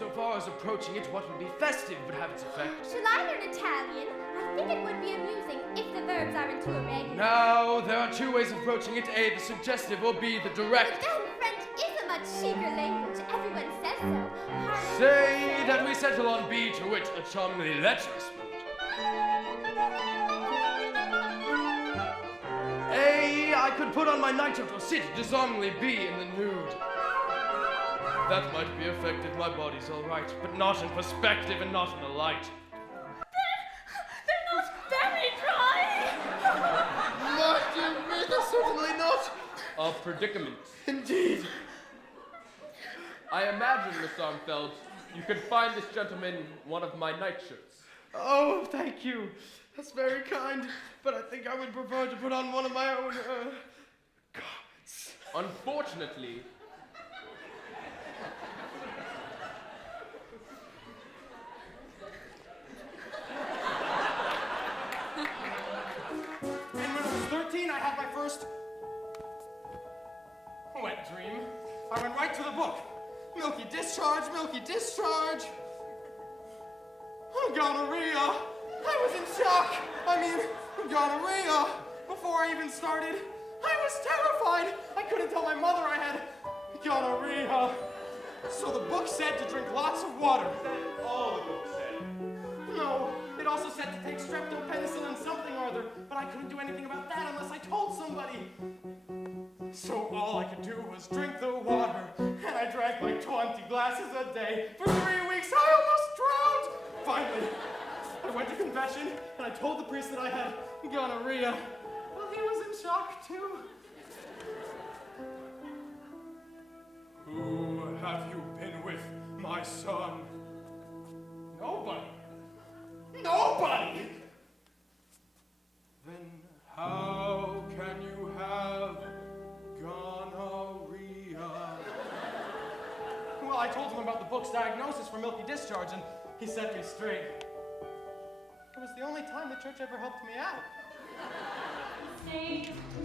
So far as approaching it, what would be festive would have its effect. Shall I learn Italian? I think it would be amusing if the verbs aren't too irregular. Now, there are two ways of approaching it. A, the suggestive, or B, the direct. But then French is a much chicer language. Everyone says so. Say that we settle on B, to wit, a charmingly lecherous mood. A, I could put on my nightcoat or sit disarmingly B in the nude. That might be effective, my body's all right, but not in perspective and not in the light. They're not very dry. Not dear me, certainly not. A predicament. Indeed. I imagine, Miss Armfeld, you could find this gentleman one of my nightshirts. Oh, thank you. That's very kind, but I think I would prefer to put on one of my own, garments. Unfortunately, I had my first wet dream. I went right to the book. Milky discharge, milky discharge. Gonorrhea. I was in shock. I mean, gonorrhea. Before I even started, I was terrified. I couldn't tell my mother I had gonorrhea. So the book said to drink lots of water. That's all the book said. No, it also said to take streptopenicillin something or other, but I couldn't do anything about that unless I told somebody. So all I could do was drink the water, and I drank like 20 glasses a day. For 3 weeks, I almost drowned. Finally, I went to confession, and I told the priest that I had gonorrhea. Well, he was in shock, too. Who have you been with, my son? Nobody. Nobody! Then how can you have gonorrhea? Well, I told him about the book's diagnosis for milky discharge, and he set me straight. It was the only time the church ever helped me out.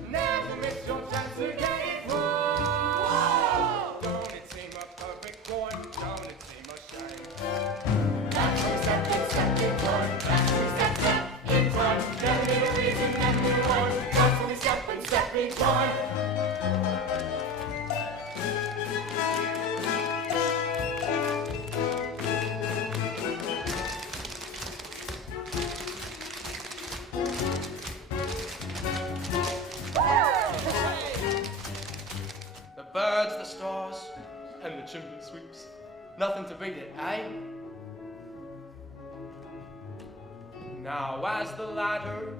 Never miss your chance to get it wrong. Don't it seem a perfect one? Don't it seem a shame? the birds, the stars, and the chimney sweeps. Nothing to beat it, eh? Now as the ladder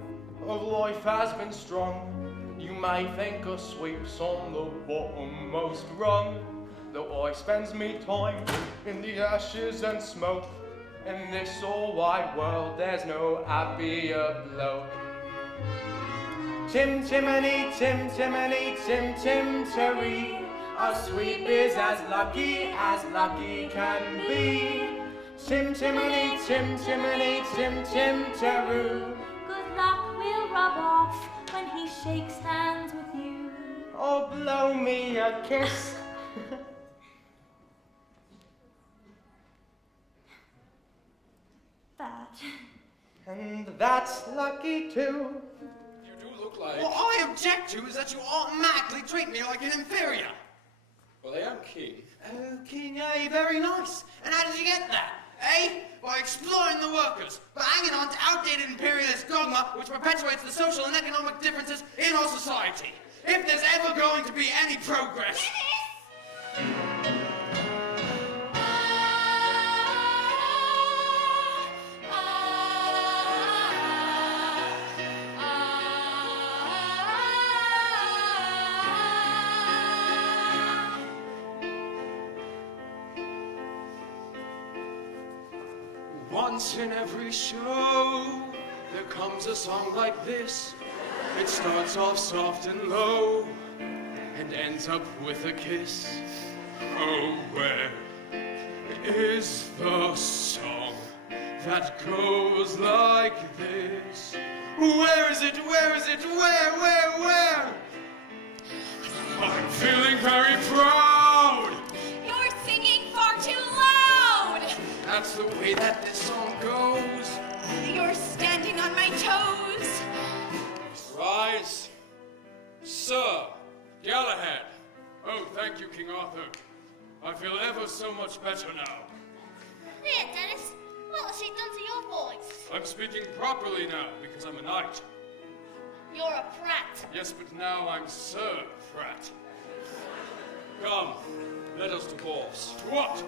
of life has been strung, you may think of sweeps on the bottommost rung. Though I spends me time in the ashes and smoke, in this all wide world there's no happier bloke. Tim Timony, Tim Timony, Tim Tim Terry, a sweep is as lucky can be. Tim Timony, Tim Timony, Tim Tim Teroo. Good luck will rub off when he shakes hands with you. Oh, blow me a kiss. That. And that's lucky too. You do look like... What I object to is that you automatically treat me like an inferior. Well, I am king. Oh, king, eh? Very nice. And how did you get that? Eh? By exploiting the workers, by hanging on to outdated imperialist dogma which perpetuates the social and economic differences in our society. If there's ever going to be any progress... Once in every show, there comes a song like this. It starts off soft and low, and ends up with a kiss. Oh, where is the song that goes like this? Where is it, where is it, where? I'm feeling very proud. You're singing far too loud. way that this song goes. You're standing on my toes. Rise. Sir Galahad. Oh, thank you, King Arthur. I feel ever so much better now. There, Dennis. What has he done to your voice? I'm speaking properly now because I'm a knight. You're a prat. Yes, but now I'm Sir Pratt. Come, let us to horse. To what?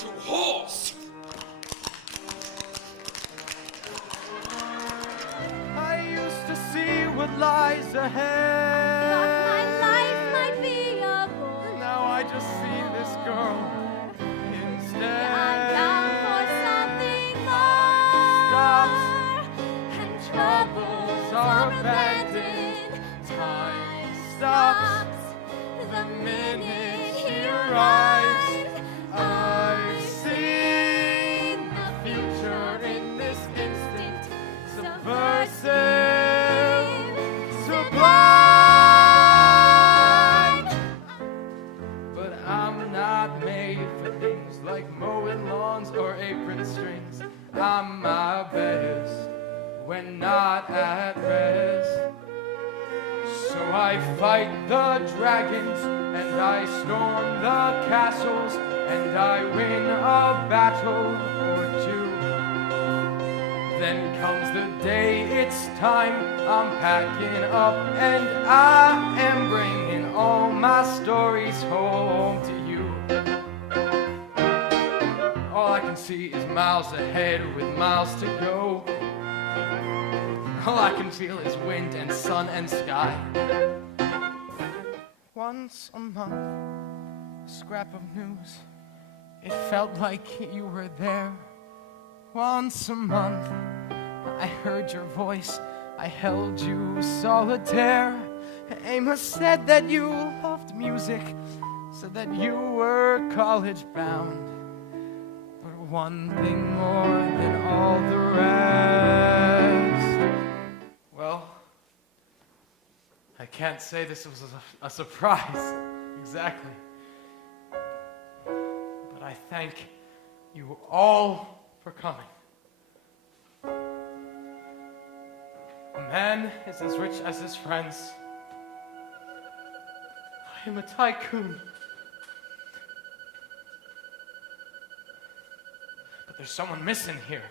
To horse! I used to see what lies ahead. Thought my life might be a bore. Now I just see this girl instead. I'm down for something more. Stops. And troubles are abandoned. Time stops. The minute he arrives. I've seen the future in this instant. Subversive, sublime. But I'm not made for things like mowing lawns or apron strings. I'm my best when not at rest. So I fight the dragons, and I storm the castles, and I win a battle or two. Then comes the day it's time, I'm packing up, and I am bringing all my stories home to you. All I can see is miles ahead with miles to go. All I can feel is wind and sun and sky. Once a month, a scrap of news. It felt like you were there. Once a month, I heard your voice. I held you solitaire. Amos said that you loved music, said that you were college bound. But one thing more than all the rest. Well, I can't say this was a surprise, exactly. But I thank you all for coming. A man is as rich as his friends. I am a tycoon. But there's someone missing here.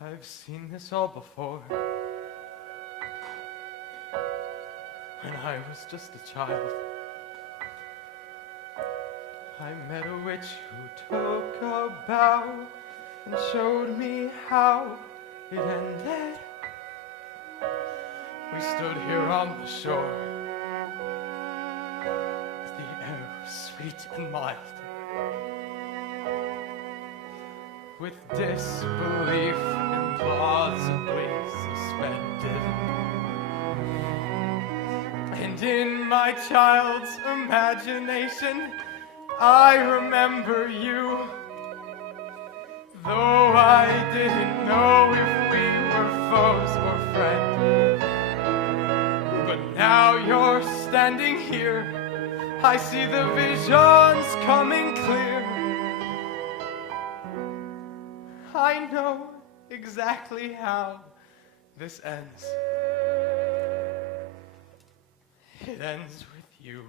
I've seen this all before. When I was just a child, I met a witch who took a bow and showed me how it ended. We stood here on the shore. The air was sweet and mild. With disbelief implausibly suspended. And in my child's imagination, I remember you. Though I didn't know if we were foes or friends. But now you're standing here, I see the visions coming clear. I know exactly how this ends. It ends with you.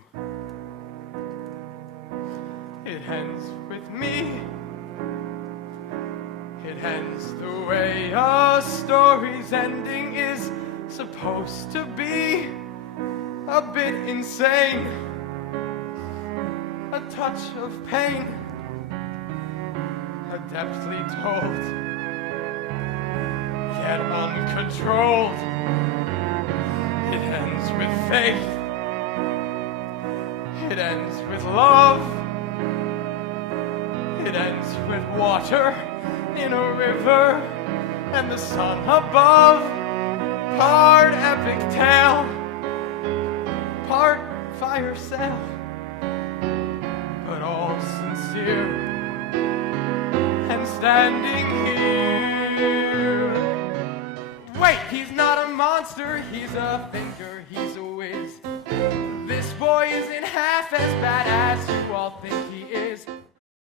It ends with me. It ends the way a story's ending is supposed to be. A bit insane. A touch of pain. Adeptly told, yet uncontrolled. It ends with faith. It ends with love. It ends with water in a river and the sun above. Part epic tale, part fire sail, but all sincere and standing here. Wait, he's not a monster, he's a thinker, he's a whiz. This boy isn't half as bad as you all think